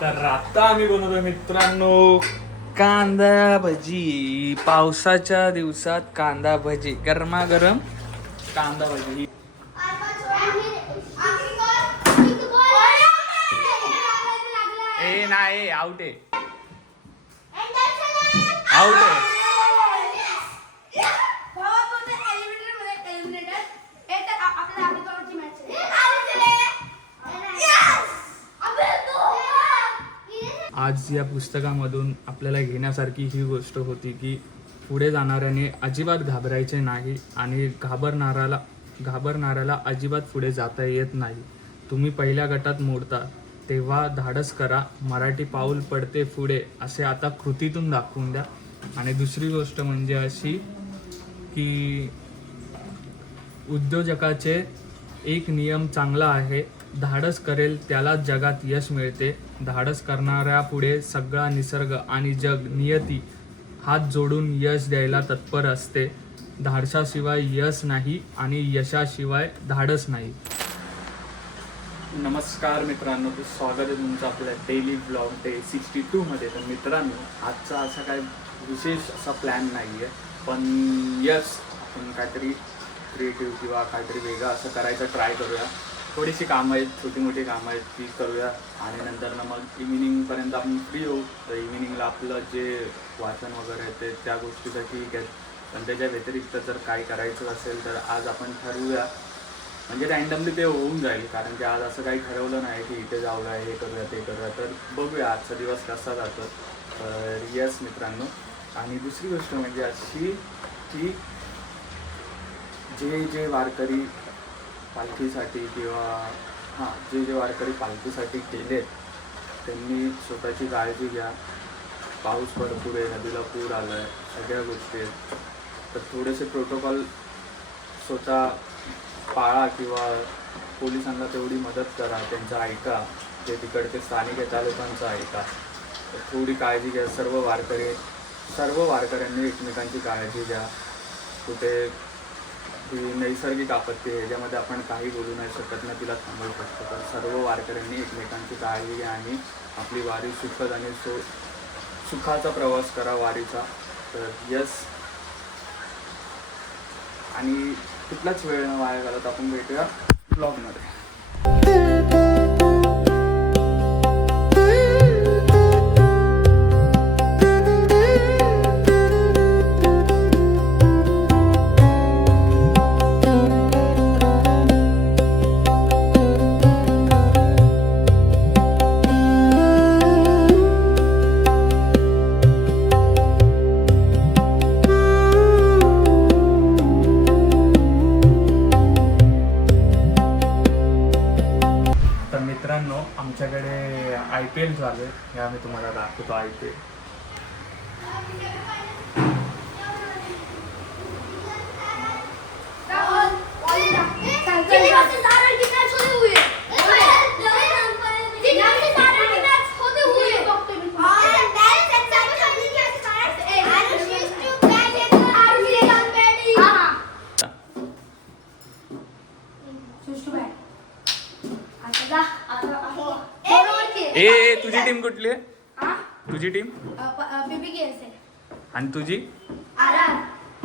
तर आता आम्ही बनवतोय मित्रांनो कांदा भजी. पावसाच्या दिवसात कांदा भजी, गरमागरम कांदा भजी. ए नाही, आउट आहे, आउट आहे. आज या पुस्तकामधून आपल्याला घेण्यासारखी ही गोष्ट होती की पुढे जाणाऱ्याने अजिबात घाबरायचे नाही आणि घाबरणाऱ्याला अजिबात पुढे जाता येत नाही. तुम्ही पहिल्या गटात मोडता तेव्हा धाडस करा, मराठी पाऊल पडते पुढे असे आता कृतीतून दाखवून द्या. आणि दुसरी गोष्ट म्हणजे अशी की उद्योजकाचे एक नियम चांगला आहे, धाडस करेल त्याला जगात यश मिळते. धाडस करणाऱ्या पुढे सगळा निसर्ग आणि जग नियती हात जोडून यश द्यायला तत्पर असते. धाडसाशिवाय यश नाही आणि यशाशिवाय धाडस नाही. नमस्कार मित्रांनो, स्वागत आहे तुमचं आपल्या डेली ब्लॉग डे 62 मध्ये. तर मित्रांनो, आजचा असा काय विशेष असा प्लॅन नाही आहे, पण यस आपण काहीतरी क्रिएटिव्ह किंवा काहीतरी वेगळं असं करायचं ट्राय करूया. थोडीशी कामं आहेत, छोटी मोठी कामं आहेत ती करूया आणि नंतर ना मग इव्हिनिंगपर्यंत आपण फ्री होऊ. तर इव्हिनिंगला आपलं जे वाचन वगैरे आहे ते त्या गोष्टीचं ठीक आहे, पण त्याच्या व्यतिरिक्त जर काय करायचं असेल तर आज आपण ठरवूया. म्हणजे रँडमली ते होऊन जाईल, कारण की आज असं काही ठरवलं नाही की इथे जाऊया, हे करूया ते करूया. तर बघूया आजचा दिवस कसा जातो. तर यस मित्रांनो, आणि दुसरी गोष्ट म्हणजे अशी की जे वारकरी पालखीसाठी किंवा जे वारकरी पालखीसाठी गेलेत त्यांनी स्वतःची काळजी घ्या. पाऊस भरपूर आहे, नदीला पूर आला आहे, सगळ्या गोष्टी आहेत. तर थोडेसे प्रोटोकॉल स्वतः पाळा किंवा पोलिसांना तेवढी मदत करा, त्यांचं ऐका, जे तिकडचे स्थानिक आहे त्या लोकांचं ऐका. तर थोडी काळजी घ्या. सर्व वारकऱ्यांनी एकमेकांची काळजी घ्या. कुठे ही नैसर्गिक आपत्ती आहे, ह्याच्यामध्ये आपण काही बोलू नाही शकत ना, तिला थांबवू शकतो. तर सर्व वारकऱ्यांनी एकमेकांची काळजी घ्या आणि आपली वारी सुखद आणि सुखाचा प्रवास करा वारीचा. तर यस, आणि कुठलाच वेळ न वाया घालत आपण भेटूया ब्लॉगमध्ये. मित्रांनो, आमच्याकडे IPL चालू आहे, हे आम्ही तुम्हाला दाखवतो. IPL ए तुझी टीम कुठली आहे? तुझी टीम? आणि तुझी?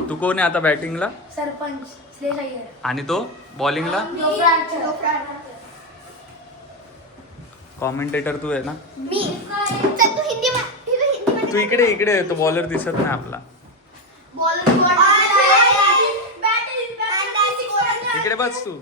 तू कोण आहे आता बॅटिंगला? सरपंच. आणि तो बॉलिंगला? कॉमेंटेटर तू आहे ना? तू इकडे तो बॉलर दिसत नाही आपला. इकडे बस तू.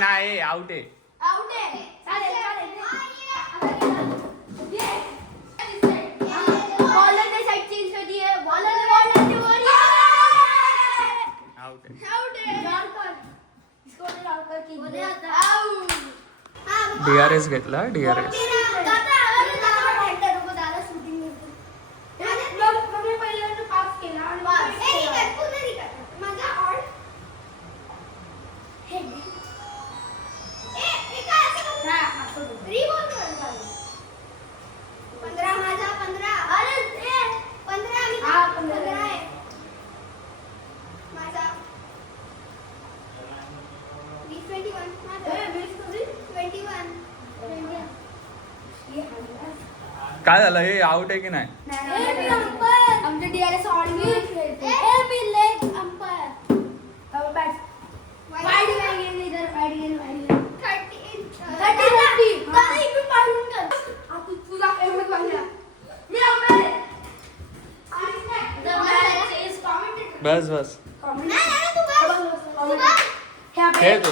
नाही, आउट आहे. DRS घेतला DRS. काय झालं हे आउट आहे की नाही? बस बस खेळ तू.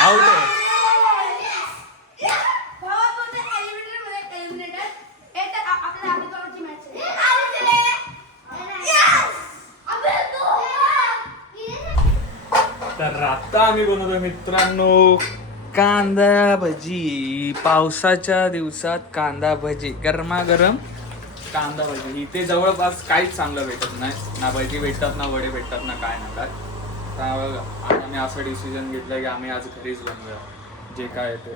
आउट आहे. तर आता आम्ही बनवतो मित्रांनो कांदा भजी. पावसाच्या दिवसात कांदा भजी, गरमागरम कांदा भजी. इथे जवळपास काहीच चांगलं भेटत नाही, ना भजी भेटतात ना वडे भेटतात ना काय ना काय. तर आम्ही असं डिसिजन घेतलं की आम्ही आज घरीच बनवूया जे काय ते.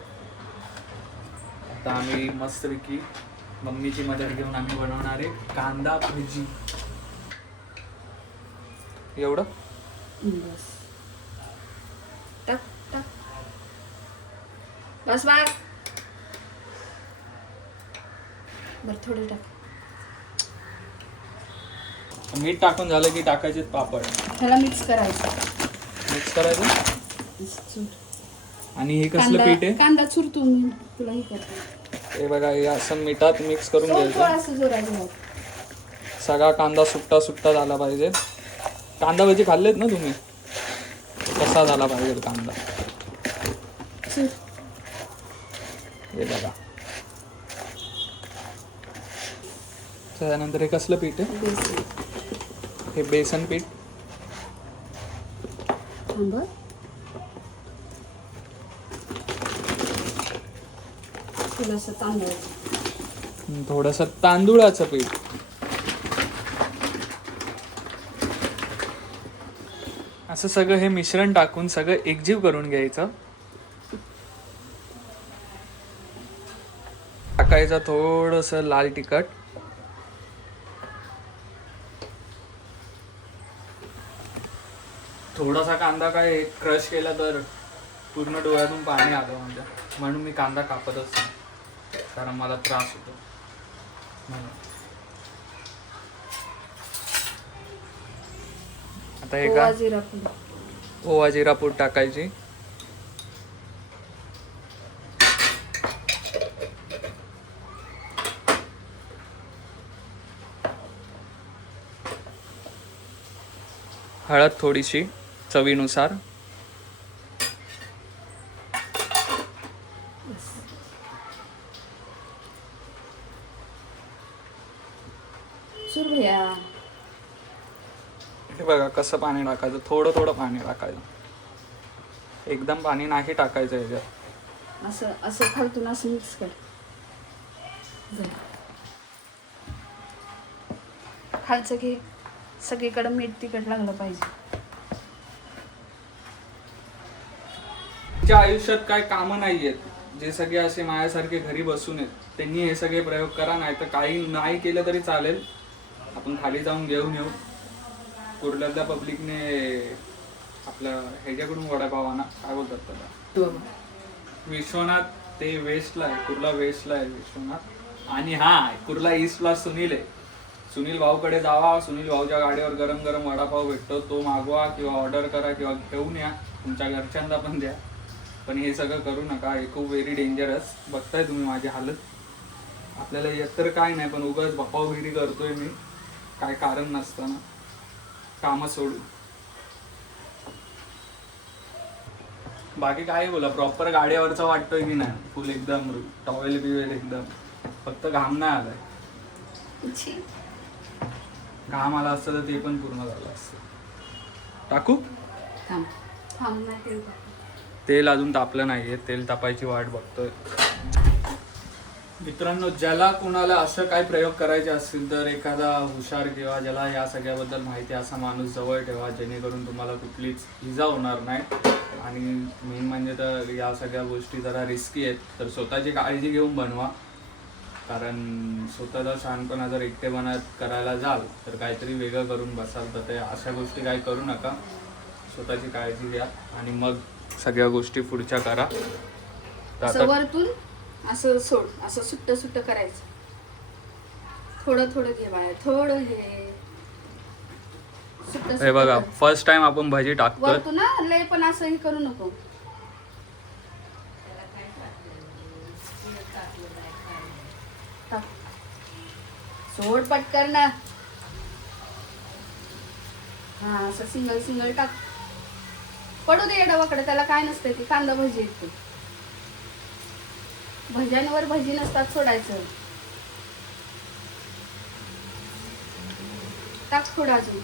आता आम्ही मस्तपैकी मम्मीची मदत घेऊन आम्ही बनवणार आहे कांदा भजी. एवढं बस टाक टाक बस बाग. बर थोडं टाक. मीठ टाकून झालं की टाकायचे पापड. त्याला मिक्स करायचं. मिक्स करायचं. चूर. आणि हे कसलं पीठ आहे? कांदा चुरतो मी तुला हे करतो. हे बघा हे असं मिठात मिक्स करून घ्यायचं. थोडंसं जोरायचं. सगळा कांदा सुट्टा सुट्टा झाला पाहिजे. कांदा भजी खाल्लेत ना तुम्ही? कसा झाला पाहिजे कांदा. हे बघा. त्यानंतर हे कसलं पीठ आहे? हे बेसन पीठ. थोडंसं तांदूळाचं पीठ. असं सगळं हे मिश्रण टाकून सगळं एकजीव करून घ्यायचं. टाकायचं थोडंसं लाल तिखट. थोडासा कांदा काय क्रश केला तर पूर्ण डोळ्यातून पाणी आलं म्हणजे, म्हणून मी कांदा कापतच नाही कारण मला त्रास होतो म्हणून. आता हे का ओवा जिरा पूड टाकायची. हळद थोडीशी चवीनुसार. हे बघा कसं पाणी टाकायचं. थोडं थोडं पाणी टाकायचं. एकदम पाणी नाही टाकायचं याच्यात. असं असं खालतून असं मिक्स कर. खालचं घे. सगळीकडे मीठ तिखट लागलं पाहिजे. ज्या आयुष्यात काय कामं नाहीयेत, जे सगळे असे माझ्यासारखे घरी बसून आहेत, त्यांनी हे सगळे प्रयोग करा. नाही तर काही नाही केलं तरी चालेल. आपण खाली जाऊन घेऊन येऊ. कुर्ल्यातल्या पब्लिकने आपल्या ह्याच्याकडून वडापाव आणा. काय बोलतात त्याला? विश्वनाथ. ते वेस्टला आहे. कुर्ला वेस्टला आहे विश्वनाथ. आणि हा कुर्ला ईस्टला सुनील आहे. सुनील भाऊकडे जावा, सुनील भाऊच्या गाडीवर गरम गरम वडापाव भेटतो, तो मागवा किंवा ऑर्डर करा किंवा घेऊन या, तुमच्या घरच्यांना पण द्या. पण हे सगळं करू नका, हे खूप व्हेरी डेंजरस. बघताय तुम्ही माझी हालत. आपल्याला एकतर काय नाही, पण उगाच भपावगिरी करतोय मी काय कारण नसताना, कामं सोडून. बाकी काय बोला, प्रॉपर गाड्यावरचा वाटतोय की नाही? फुल एकदम टॉवेल बिवेल एकदम, फक्त घाम नाही आलाय. छी. घाम आला असतं तर ते पण पूर्ण झालं असतं. टाकू थांब थांब नाही तेल टाक. तेल अजून तापलं नाहीये, तेल तापायची वाट बघतोय. मित्रांनो, ज्याला कोणाला असं काय प्रयोग करायचे असतील तर एखादा हुशार किंवा ज्याला या सगळ्याबद्दल माहिती असा माणूस जवळ ठेवा, जेणेकरून तुम्हाला कुठलीच इजा होणार नाही. आणि मेन म्हणजे तर या सगळ्या गोष्टी जरा रिस्की आहेत, तर स्वतःची काळजी घेऊन बनवा. कारण स्वतःचा शहाणपणा जर एकटेपणात करायला जाल तर काहीतरी वेगळं करून बसाल, तर ते अशा गोष्टी काही करू नका. स्वतःची काळजी घ्या आणि मग सगळ्या गोष्टी पुढच्या करा. तर असं आता वरतून असं सोड, असं सुट्ट सुट्ट करायचं. थोडं थोडं घे बाळा, थोडं घे. सुट्ट हे सुट्ट बघा, कर. फर्स्ट टाइम आपण भजी टाकतोय. वरतून ना लय पण असं हे करू नको. टाक. सोड पटकर ना. हा असं सिंगल सिंगल टाक. पडू दे डवाकडे, त्याला काय नसतंय, ती कांदा भजी येते. भज्यांवर भजी नसतात सोडायचं. टाक थोडं अजून.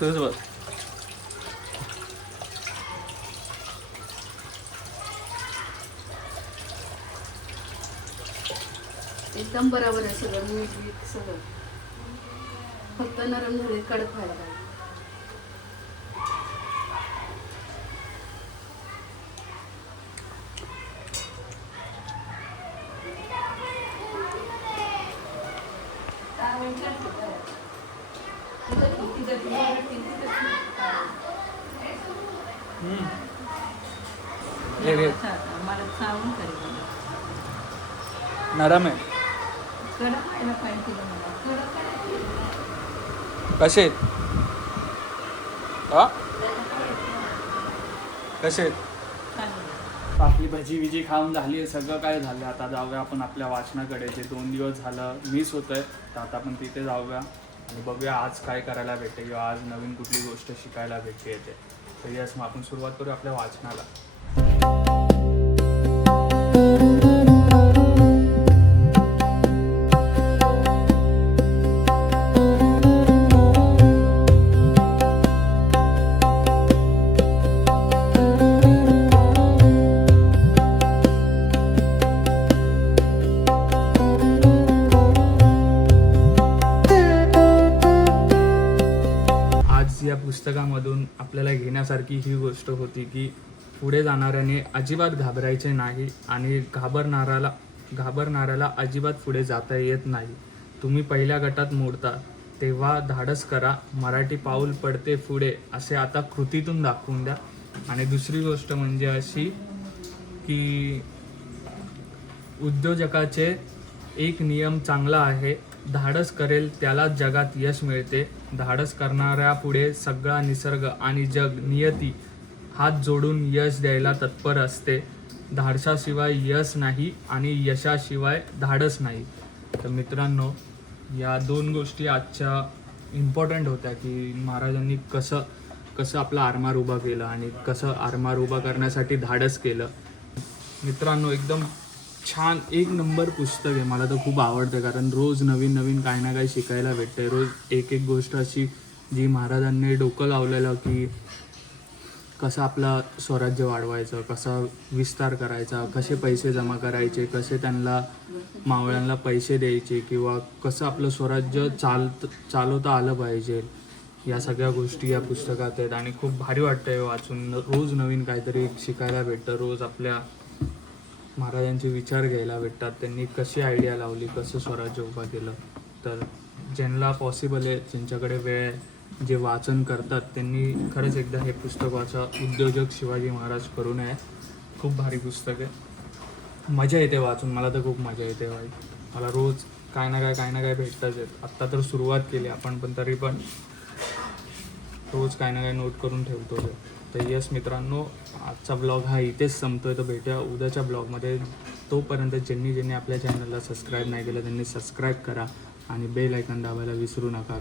तूच बघ. एकदम बरोबर आहे सगळं, मीठ मीठ सगळं. फक्त नरम झाले, कडक व्हायला पाहिजे. नरम आहे. कसे आहेत? कसे आहेत? आपली भजी विजी खाऊन झाली आहे, सगळं काय झालं. आता जाऊया आपण आपल्या वाचनाकडे, जे 2 दिवस झालं मिस होत आहे, तर आता आपण तिथे जाऊया आणि बघूया आज काय करायला भेटते किंवा आज नवीन कुठली गोष्ट शिकायला भेटते येते. तर यस, मग आपण सुरुवात करू आपल्या वाचनाला. या पुस्तकामधून आपल्याला घेण्यासारखी ही गोष्ट होती की पुढे जाणाऱ्याने अजिबात घाबरायचे नाही आणि घाबरणाऱ्याला अजिबात पुढे जाता येत नाही. तुम्ही पहिल्या गटात मोडता तेव्हा धाडस करा, मराठी पाऊल पडते पुढे असे आता कृतीतून दाखवून द्या. आणि दुसरी गोष्ट म्हणजे अशी की उद्योजकाचे एक नियम चांगला आहे, धाडस करेल त्याला जगात यश मिळते. धाडस करणाऱ्या पुढे सगळा निसर्ग आणि जग नियती हात जोडून यश द्यायला तत्पर असते. धाडसाशिवाय यश नाही आणि यशाशिवाय धाडस नाही. तर मित्रांनो, या 2 गोष्टी आजच्या इम्पॉर्टंट होत्या की महाराजांनी कसं आपला आरमार उभा केला आणि कसं आरमार उभा करण्यासाठी धाडस केलं. मित्रांनो, एकदम छान 1 नंबर पुस्तक आहे. मला तर खूप आवडतं, कारण रोज नवीन नवीन काही ना काही शिकायला भेटते. रोज एक गोष्ट अशी जी महाराजांनी डोकं लावलेलं की कसं आपलं स्वराज्य वाढवायचं, कसा विस्तार करायचा, कसे पैसे जमा करायचे, कसे त्यांना मावळ्यांना पैसे द्यायचे किंवा कसं आपलं स्वराज्य चालवता आलं पाहिजे, या सगळ्या गोष्टी या पुस्तकात आहेत. आणि खूप भारी वाटतं आहे वाचून. रोज नवीन काहीतरी शिकायला भेटतं. रोज आपल्या महाराजांचे विचार घ्यायला भेटतात. त्यांनी कशी आयडिया लावली, कसं स्वराज्य उभा केलं. तर ज्यांना पॉसिबल आहे, ज्यांच्याकडे वेळ आहे, जे वाचन करतात, त्यांनी खरंच एकदा हे पुस्तक वाचा. उद्योजक शिवाजी महाराज करून आहे. खूप भारी पुस्तक आहे. मजा येते वाचून. मला तर खूप मजा येते भाई. मला रोज काय ना काय भेटतंच आहेत. आत्ता तर सुरुवात केली आपण, पण तरी पण रोज काय ना काय नोट करून ठेवतो ते. तर यस मित्रांनो, आजचा ब्लॉग हा इथेच संपतोय. तर भेटूया उद्याच्या ब्लॉगमध्ये. तोपर्यंत ज्यांनी आपल्या चॅनलला सबस्क्राईब नाही केलं त्यांनी सबस्क्राईब करा आणि बेल आयकॉन दाबायला विसरू नका.